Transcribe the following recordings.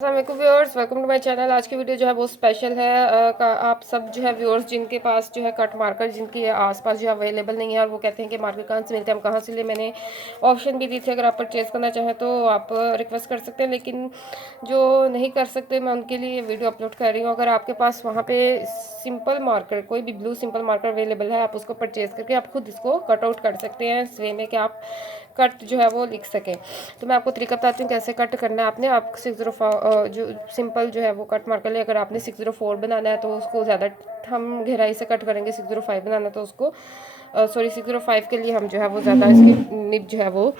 अस्सलाम viewers, welcome to my channel. आज की वीडियो जो है वो स्पेशल है। आप सब जो है व्यूअर्स जिनके पास जो है कट मार्कर जिनके आसपास जो अवेलेबल नहीं है और वो कहते हैं कि मार्कर कहाँ से मिलते हैं, हम कहाँ से ले। मैंने ऑप्शन भी दी थी, अगर आप परचेज़ करना चाहें तो आप रिक्वेस्ट कर सकते हैं, लेकिन जो नहीं कर सकते मैं उनके लिए वीडियो अपलोड कर रही हूँ। अगर आपके पास वहाँ पे सिंपल मार्कर, कोई भी ब्लू सिंपल मार्कर अवेलेबल है, आप उसको परचेज़ करके आप खुद इसको कट आउट कर सकते हैं इस वे में कि आप कट जो है वो लिख सकें। तो मैं आपको तरीका बताती हूँ कैसे कट करना है। आपने आप 604 जो सिंपल जो है वो कट मार्कर ले, अगर आपने 604 बनाना है तो उसको ज़्यादा हम गहराई से कट करेंगे। 605 बनाना है तो उसको सॉरी 605 के लिए हम जो है वो ज़्यादा इसकी निब जो है वो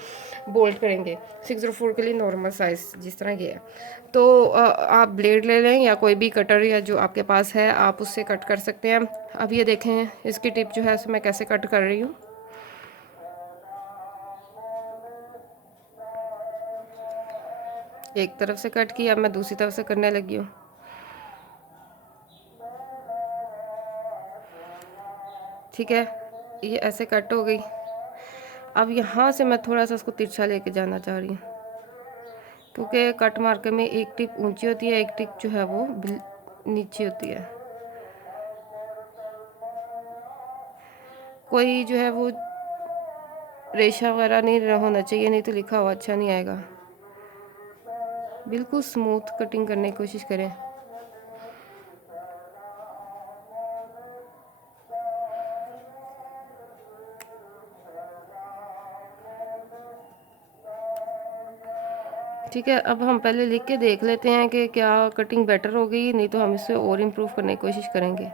बोल्ड करेंगे। 604 के लिए नॉर्मल साइज़ जिस तरह ये है। तो आप ब्लेड ले लें या कोई भी कटर या जो आपके पास है आप उससे कट कर सकते हैं। अब ये देखें इसकी टिप जो है मैं कैसे कट कर रही हूँ। एक तरफ से कट किया, अब मैं दूसरी तरफ से करने लगी हूँ। ठीक है, ये ऐसे कट हो गई। अब यहाँ से मैं थोड़ा सा उसको तिरछा लेके जाना चाह रही हूँ, क्योंकि कट मार्कर में एक टिप ऊंची होती है, एक टिप जो है वो नीचे होती है। कोई जो है वो रेशा वगैरह नहीं होना चाहिए, नहीं तो लिखा हुआ अच्छा नहीं आएगा। बिल्कुल स्मूथ कटिंग करने की कोशिश करें। ठीक है, अब हम पहले लिख के देख लेते हैं कि क्या कटिंग बेटर हो गई, नहीं तो हम इसे और इम्प्रूव करने की कोशिश करेंगे।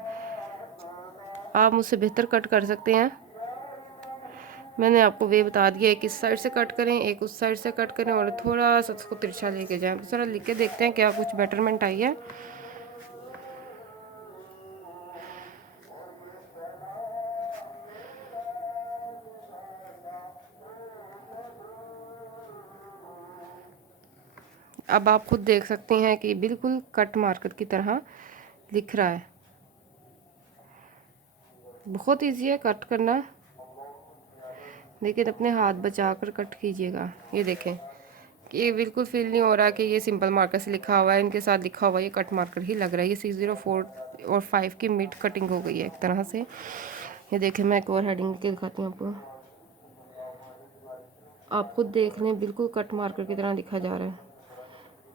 आप मुझसे बेहतर कट कर सकते हैं। मैंने आपको वे बता दिया, एक इस साइड से कट करें, एक उस साइड से कट करें और थोड़ा सा उसको तिरछा लेके जाएं। तो ज़रा लिख के देखते हैं क्या कुछ बेटरमेंट आई है। अब आप खुद देख सकते हैं कि बिल्कुल कट मार्कर की तरह लिख रहा है। बहुत ईजी है कट करना, लेकिन अपने हाथ बचा कर कट कीजिएगा। ये देखें कि ये बिल्कुल फील नहीं हो रहा कि ये सिंपल मार्कर से लिखा हुआ है, इनके साथ लिखा हुआ है, ये कट मार्कर ही लग रहा है। ये 604 और 5 की मिड कटिंग हो गई है एक तरह से। ये देखें, मैं एक और हेडिंग के दिखाती हूँ आपको। आप खुद देख लें, बिल्कुल कट मार्कर की तरह लिखा जा रहा है।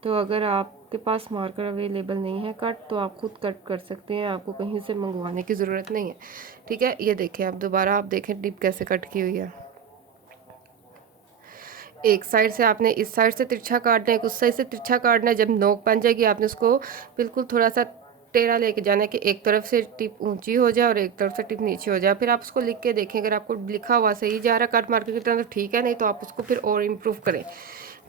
तो अगर आपके पास मार्कर अवेलेबल नहीं है कट, तो आप खुद कट कर सकते हैं, आपको कहीं से मंगवाने की ज़रूरत नहीं है। ठीक है, ये देखें, आप दोबारा आप देखें टिप कैसे कट की हुई है। एक साइड से आपने इस साइड से तिरछा काटना है, एक उस साइड से तिरछा काटना है। जब नोक बन जाएगी आपने उसको बिल्कुल थोड़ा सा टेढ़ा लेके जाना है कि एक तरफ से टिप ऊंची हो जाए और एक तरफ से टिप नीचे हो जाए। फिर आप उसको लिख के देखें, अगर आपको लिखा हुआ सही जा रहा है कट मार्कर की तरह तो ठीक है, नहीं तो आप उसको फिर और इम्प्रूव करें।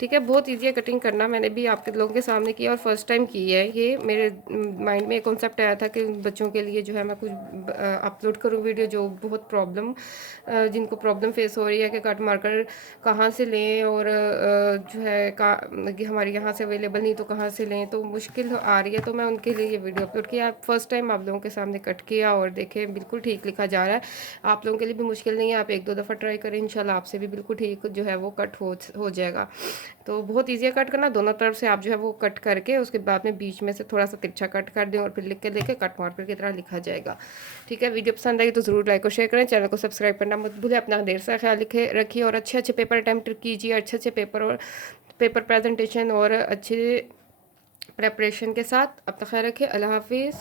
ठीक है, बहुत ईजी है कटिंग करना। मैंने भी आपके लोगों के सामने किया और फर्स्ट टाइम की है। ये मेरे माइंड में एक कॉन्सेप्ट आया था कि बच्चों के लिए जो है मैं कुछ अपलोड करूँ वीडियो, जो बहुत प्रॉब्लम जिनको प्रॉब्लम फेस हो रही है कि कट मार्कर कहाँ से लें और जो है हमारे यहाँ से अवेलेबल नहीं तो कहाँ से लें, तो मुश्किल आ रही है। तो मैं उनके लिए ये वीडियो अपलोड किया। फर्स्ट टाइम आप लोगों के सामने कट किया और देखें बिल्कुल ठीक लिखा जा रहा है। आप लोगों के लिए भी मुश्किल नहीं है, आप एक दो दफ़ा ट्राई करें, इंशाल्लाह आपसे भी बिल्कुल ठीक जो है वो कट हो जाएगा। तो बहुत ईजी है कट करना। दोनों तरफ से आप जो है वो कट करके उसके बाद में बीच में से थोड़ा सा तिरछा कट कर दें और फिर लिख के देखें, कट मार्कर की तरह लिखा जाएगा। ठीक है, वीडियो पसंद आई तो ज़रूर लाइक और शेयर करें, चैनल को सब्सक्राइब करना मत भूलें। अपना ढेर सारा ख्याल रखिए और अच्छे अच्छे पेपर अटैम्प्ट कीजिए, अच्छे अच्छे पेपर प्रेजेंटेशन और अच्छे प्रेपरेशन के साथ। अपना ख्याल रखिए। अल्लाह हाफिज़।